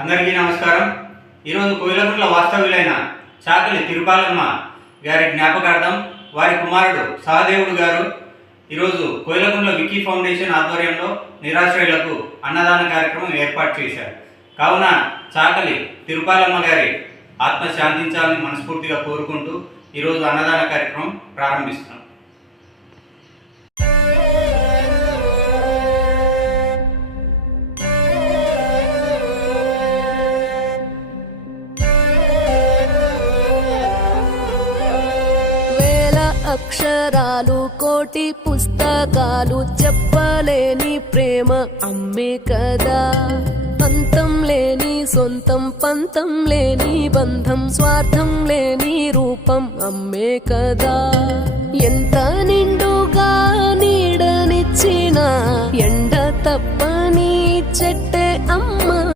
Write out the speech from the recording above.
అందరికీ నమస్కారం. ఈరోజు కోయిలకుంట్ల వాస్తవ్యులైన చాకలి తిరుపాలమ్మ గారి జ్ఞాపకార్థం వారి కుమారుడు సహదేవుడు గారు ఈరోజు కోయిలకుంట్ల వికీ ఫౌండేషన్ ఆధ్వర్యంలో నిరాశ్రయులకు అన్నదాన కార్యక్రమం ఏర్పాటు చేశారు. కావున చాకలి తిరుపాలమ్మ గారి ఆత్మ శాంతించాలని మనస్ఫూర్తిగా కోరుకుంటూ ఈరోజు అన్నదాన కార్యక్రమం ప్రారంభిస్తున్నాం. అక్షరాలు కోటి పుస్తకాలు చెప్పలేని ప్రేమ అమ్మే కదా. అంతం లేని సొంతం పంతం లేని బంధం స్వార్థం లేని రూపం అమ్మే కదా. ఎంత నిండుగా నీడనిచ్చిన ఎండ తప్పని చెట్టే అమ్మ.